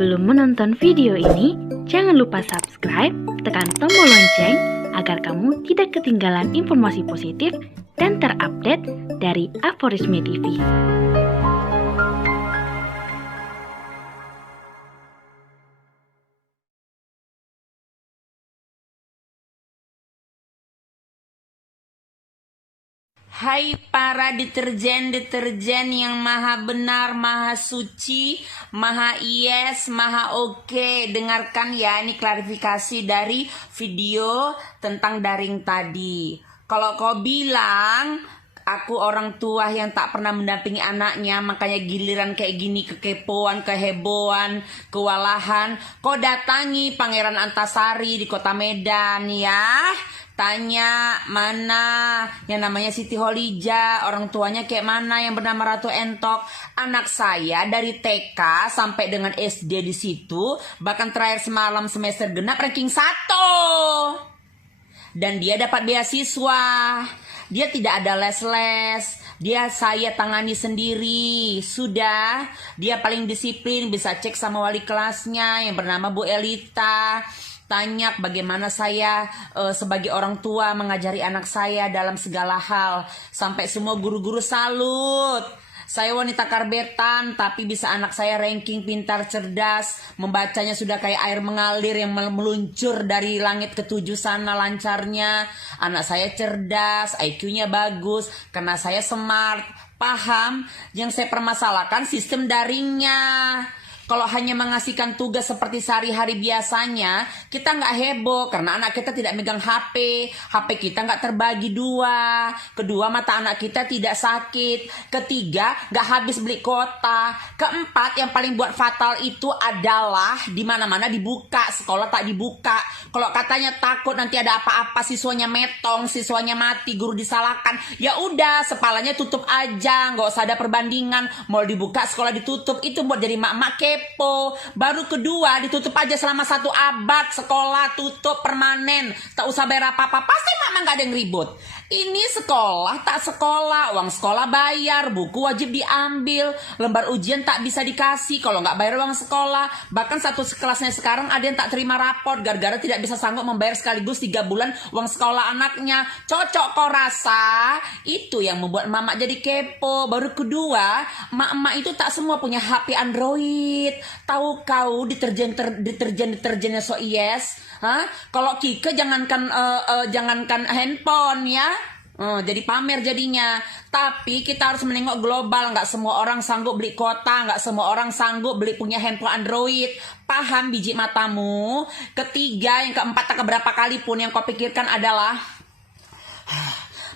Sebelum menonton video ini, jangan lupa subscribe, tekan tombol lonceng agar kamu tidak ketinggalan informasi positif dan terupdate dari Aforisme TV. Hai para deterjen yang maha benar, maha suci, maha yes, maha oke. Dengarkan ya, ini klarifikasi dari video tentang daring tadi. Kalau kau bilang aku orang tua yang tak pernah mendampingi anaknya, makanya giliran kayak gini kekepoan, kehebohan, kewalahan, kau datangi Pangeran Antasari di kota Medan ya. Tanya mana yang namanya Siti Holija, orang tuanya kayak mana yang bernama Ratu Entok. Anak saya dari TK sampai dengan SD di situ, bahkan terakhir semalam semester genap ranking 1. Dan dia dapat beasiswa. Dia tidak ada les-les. Dia saya tangani sendiri. Sudah, dia paling disiplin, bisa cek sama wali kelasnya yang bernama Bu Elita. Tanya bagaimana saya sebagai orang tua mengajari anak saya dalam segala hal. Sampai semua guru-guru salut. Saya wanita karbetan, tapi bisa anak saya ranking pintar, cerdas. Membacanya sudah kayak air mengalir yang meluncur dari langit ke-7 sana lancarnya. Anak saya cerdas, IQ-nya bagus, karena saya smart, paham. Yang saya permasalahkan sistem daringnya. Kalau hanya mengasihkan tugas seperti sehari-hari biasanya, kita nggak heboh karena anak kita tidak megang HP. HP kita nggak terbagi dua. Kedua, mata anak kita tidak sakit. Ketiga, nggak habis beli kuota. Keempat, yang paling buat fatal itu adalah di mana-mana dibuka, sekolah tak dibuka. Kalau katanya takut nanti ada apa-apa, siswanya metong, siswanya mati, guru disalahkan. Ya udah, sepalanya tutup aja, nggak usah ada perbandingan. Mau dibuka, sekolah ditutup. Itu buat jadi mak-mak kepo. Baru kedua, ditutup aja selama 1 abad. Sekolah tutup permanen, tak usah bayar apa-apa. Pasti mama nggak ada yang ribut. Ini sekolah tak sekolah, uang sekolah bayar, buku wajib diambil, lembar ujian tak bisa dikasih kalau nggak bayar uang sekolah. Bahkan satu kelasnya sekarang ada yang tak terima raport gara-gara tidak bisa sanggup membayar sekaligus 3 bulan uang sekolah anaknya. Cocok kau rasa? Itu yang membuat mama jadi kepo. Baru kedua, emak-emak itu tak semua punya HP Android. Tahu kau deterjennya so yes? Kalau Kike jangankan handphone ya. Jadi pamer jadinya. Tapi kita harus menengok global. Nggak semua orang sanggup beli kuota. Nggak semua orang sanggup beli punya handphone Android. Paham biji matamu? Ketiga, yang keempat, tak keberapa kali pun yang kau pikirkan adalah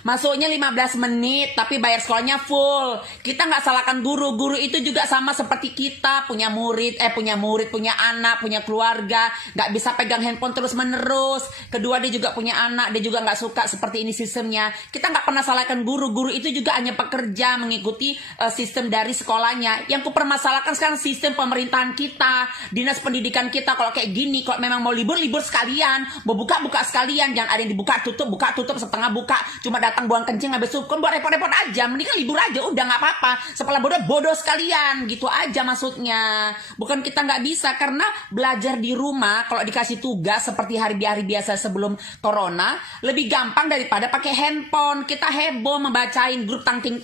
masuknya 15 menit tapi bayar sekolahnya full. Kita nggak salahkan guru. Guru itu juga sama seperti kita, punya murid, punya anak, punya keluarga, nggak bisa pegang handphone terus menerus. Kedua, dia juga punya anak, dia juga nggak suka seperti ini sistemnya. Kita nggak pernah salahkan guru. Guru itu juga hanya pekerja mengikuti sistem dari sekolahnya. Yang kupermasalahkan sekarang sistem pemerintahan kita, dinas pendidikan kita. Kalau kayak gini, kalau memang mau libur sekalian, mau buka sekalian, jangan ada yang dibuka tutup setengah buka, cuma datang buang kencing habis sukun, buat repot-repot aja. Mendingan libur aja, udah nggak apa-apa. Sekolah bodoh sekalian, gitu aja maksudnya. Bukan kita nggak bisa, karena belajar di rumah kalau dikasih tugas seperti hari-hari biasa sebelum corona lebih gampang daripada pakai handphone. Kita heboh membacain grup tangting.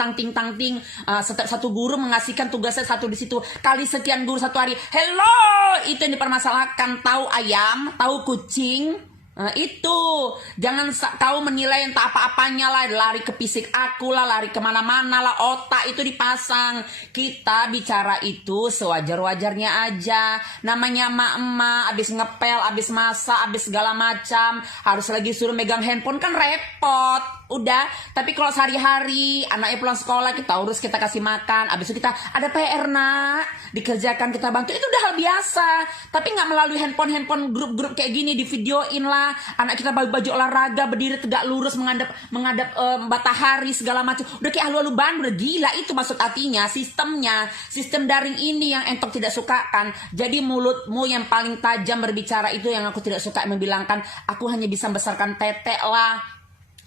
Setiap satu guru mengasihkan tugasnya satu di situ, kali sekian guru satu hari. Hello, itu yang dipermasalahkan. Tahu ayam, tahu kucing. Itu jangan kau menilai yang tak apa-apanya lah, lari ke fisik aku lah, lari kemana-mana lah, otak itu dipasang. Kita bicara itu sewajar-wajarnya aja. Namanya emak-emak abis ngepel, abis masak, abis segala macam, harus lagi suruh megang handphone kan repot. Udah, tapi kalau sehari-hari anaknya pulang sekolah, kita urus, kita kasih makan, abis itu kita ada PR nak, dikerjakan, kita bantu, itu udah hal biasa. Tapi nggak melalui handphone grup-grup kayak gini, di videoin lah. Anak kita baju olahraga, berdiri tegak lurus menghadap matahari segala macam. Udah kayak halu-halu Bandung, udah gila. Itu maksud artinya sistemnya, sistem daring ini yang entok tidak sukakan. Jadi mulutmu yang paling tajam berbicara itu yang aku tidak suka, membilangkan aku hanya bisa membesarkan tetek lah.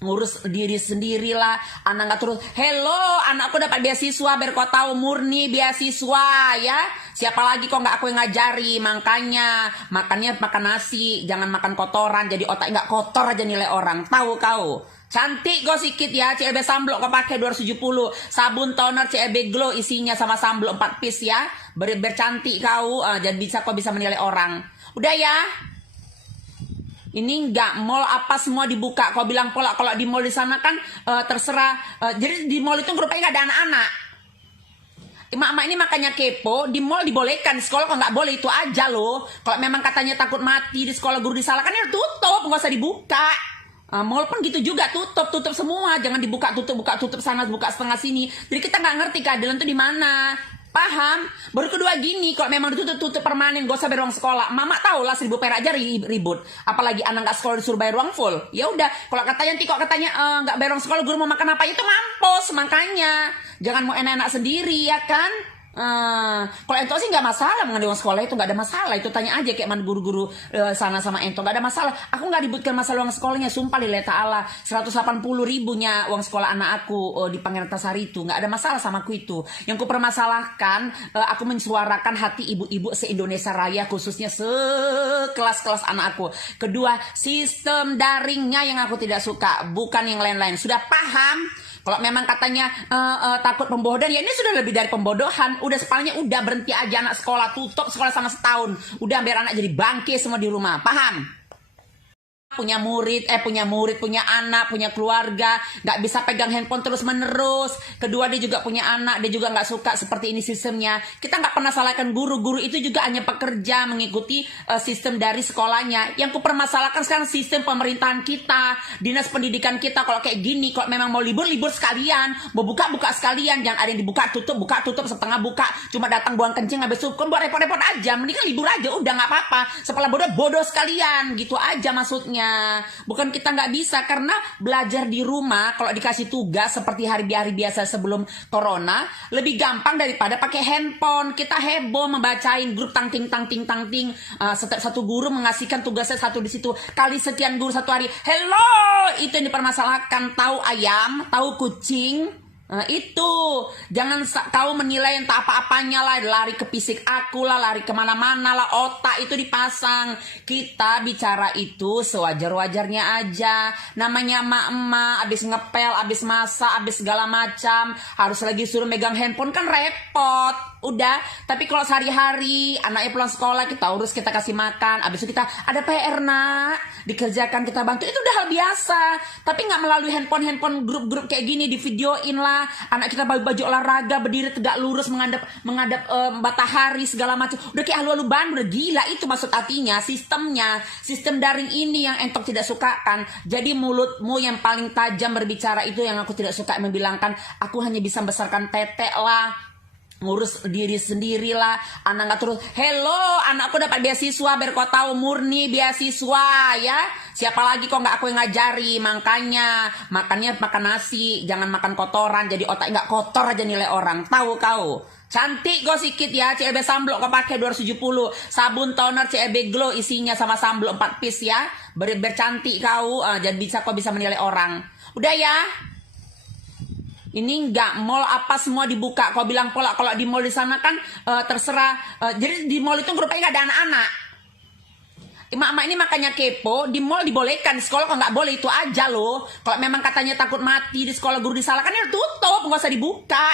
ngurus diri sendiri lah, anak nggak terus hello anakku dapat beasiswa biar kau tahu murni beasiswa ya, siapa lagi kok nggak aku yang ngajari, makanya makannya makan nasi jangan makan kotoran jadi otak nggak kotor aja nilai orang, tahu kau. Cantik kau sikit ya, CLB Sunblock kau pakai 270, sabun toner CLB Glow isinya sama sunblock 4 piece ya, biar cantik kau, jadi kau bisa menilai orang. Udah ya. Ini enggak, mall apa semua dibuka. Kau bilang pola kalau di mall di sana kan terserah. Jadi di mall itu grupnya nggak ada anak-anak. Emak-emak ini makanya kepo. Di mall dibolehkan, di sekolah kok nggak boleh, itu aja loh. Kalau memang katanya takut mati di sekolah guru disalahkan ya tutup, nggak usah dibuka. Mall pun gitu juga, tutup semua, jangan dibuka tutup sana, buka setengah sini. Jadi kita nggak ngerti keadilan itu di mana. Paham? Baru kedua gini, kalau memang ditutup permanen, gak usah bayar ruang sekolah. Mama tau lah 1.000 perak aja ribut. Apalagi anak gak sekolah disuruh bayar ruang full. Ya udah, kalau katanya nanti kok katanya nggak bayar ruang sekolah, guru mau makan apa itu mampus, makanya jangan mau enak-enak sendiri ya kan? Kalau ento sih nggak masalah mengenai uang sekolah itu, nggak ada masalah. Itu tanya aja kayak mana guru-guru sana sama ento, nggak ada masalah. Aku nggak ributkan masalah uang sekolahnya, sumpah lillahi ta'ala 180 ribunya uang sekolah anak aku di Pangeran Tasari itu nggak ada masalah sama aku itu. Yang ku permasalahkan, aku mensuarakan hati ibu-ibu se-Indonesia Raya, khususnya sekelas-kelas anak aku. Kedua, sistem daringnya yang aku tidak suka, bukan yang lain-lain. Sudah paham? Kalau memang katanya takut pembodohan, ya ini sudah lebih dari pembodohan. Udah sepalanya udah berhenti aja anak sekolah, tutup sekolah sama setahun. Udah biar anak jadi bangke semua di rumah. Paham? Punya murid, punya anak, punya keluarga, nggak bisa pegang handphone terus menerus. Kedua, dia juga punya anak, dia juga nggak suka seperti ini sistemnya. Kita nggak pernah salahkan guru itu juga hanya pekerja mengikuti sistem dari sekolahnya. Yang kupermasalahkan sekarang sistem pemerintahan kita, dinas pendidikan kita. Kalau kayak gini, kalau memang mau libur sekalian, mau buka sekalian, jangan ada yang dibuka tutup setengah buka, cuma datang buang kencing habis itu kan buat repot-repot aja. Mendingan libur aja, udah nggak apa-apa. Setelah bodoh sekalian, gitu aja maksudnya. Bukan kita nggak bisa, karena belajar di rumah kalau dikasih tugas seperti hari biasa sebelum corona lebih gampang daripada pakai handphone. Kita heboh membacain grup tangting. Setiap satu guru mengasihkan tugasnya satu di situ, kali sekian guru satu hari. Hello, itu yang dipermasalahkan. Tahu ayam, tahu kucing. Itu jangan kau menilai yang tak apa-apanya lah, lari ke fisik aku lah, lari kemana-mana lah, otak itu dipasang. Kita bicara itu sewajar-wajarnya aja. Namanya emak-emak abis ngepel, abis masak, abis segala macam, harus lagi suruh megang handphone kan repot. Udah, tapi kalau sehari-hari anaknya pulang sekolah, kita urus, kita kasih makan, abis itu kita ada PR nak, dikerjakan, kita bantu, itu udah hal biasa. Tapi nggak melalui handphone grup-grup kayak gini, di videoin lah anak kita baju olahraga, berdiri tegak lurus menghadap matahari segala macam, udah kayak halu-halu Bandung, udah gila. Itu maksud artinya sistemnya, sistem daring ini yang entok tidak sukakan. Jadi mulutmu yang paling tajam berbicara itu yang aku tidak suka, membilangkan aku hanya bisa membesarkan tetek lah, ngurus diri sendiri lah, anak nggak terus hello anakku dapat beasiswa biar kau tahu murni beasiswa ya, siapa lagi kok nggak aku yang ngajari, makanya makannya makan nasi jangan makan kotoran jadi otak nggak kotor aja nilai orang, tahu kau. Cantik kau sikit ya, CLB Sunblock kau pakai 270, sabun toner CLB Glow isinya sama sunblock 4 piece ya, biar cantik kau, jadi kau bisa menilai orang. Udah ya. Ini enggak, mall apa semua dibuka. Kau bilang pola kalau di mall di sana kan terserah. Jadi di mall itu grupnya nggak ada anak-anak. Emak-emak ini makanya kepo. Di mall dibolehkan, di sekolah kok nggak boleh, itu aja loh. Kalau memang katanya takut mati di sekolah guru disalahkan ya tutup, nggak usah dibuka.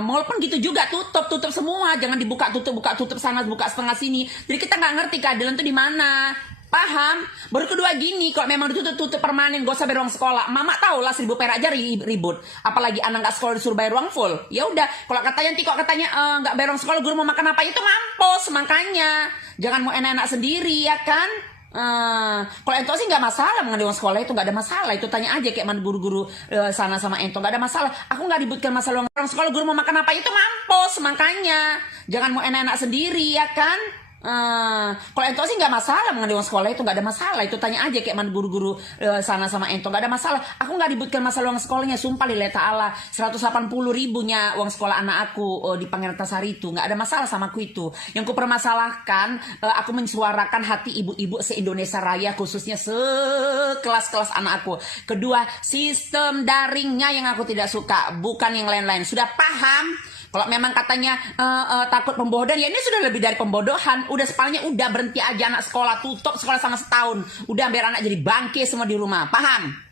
Mall pun gitu juga, tutup semua, jangan dibuka tutup sana, buka setengah sini. Jadi kita nggak ngerti keadilan itu di mana. Paham? Baru kedua gini, kalau memang ditutup permanen, gak usah bayar ruang sekolah. Mama tau lah 1.000 perak aja ribut. Apalagi anak gak sekolah disuruh bayar ruang full. Ya udah, kalau katanya nanti kok katanya nggak bayar ruang sekolah, guru mau makan apa itu mampus, makanya jangan mau enak-enak sendiri ya kan? Kalau ento sih nggak masalah mengenai uang sekolah itu, nggak ada masalah. Itu tanya aja kayak mana guru-guru sana sama ento, nggak ada masalah. Aku nggak ributkan masalah uang sekolah, guru mau makan apa itu mampus, makanya jangan mau enak-enak sendiri ya kan? Kalau ento sih nggak masalah mengenai uang sekolah itu, nggak ada masalah. Itu tanya aja kayak mana guru-guru sana sama ento, nggak ada masalah. Aku nggak ributkan masalah uang sekolahnya, sumpah lillahi ta'ala. 180.000-nya uang sekolah anak aku di Pangeran Antasari itu nggak ada masalah sama aku itu. Yang ku permasalahkan, aku mensuarakan hati ibu-ibu se-Indonesia Raya, khususnya sekelas-kelas anak aku. Kedua, sistem daringnya yang aku tidak suka, bukan yang lain-lain. Sudah paham? Kalau memang katanya takut pembodohan, ya ini sudah lebih dari pembodohan. Udah sepalanya udah berhenti aja anak sekolah, tutup sekolah sama setahun. Udah biar anak jadi bangke semua di rumah. Paham?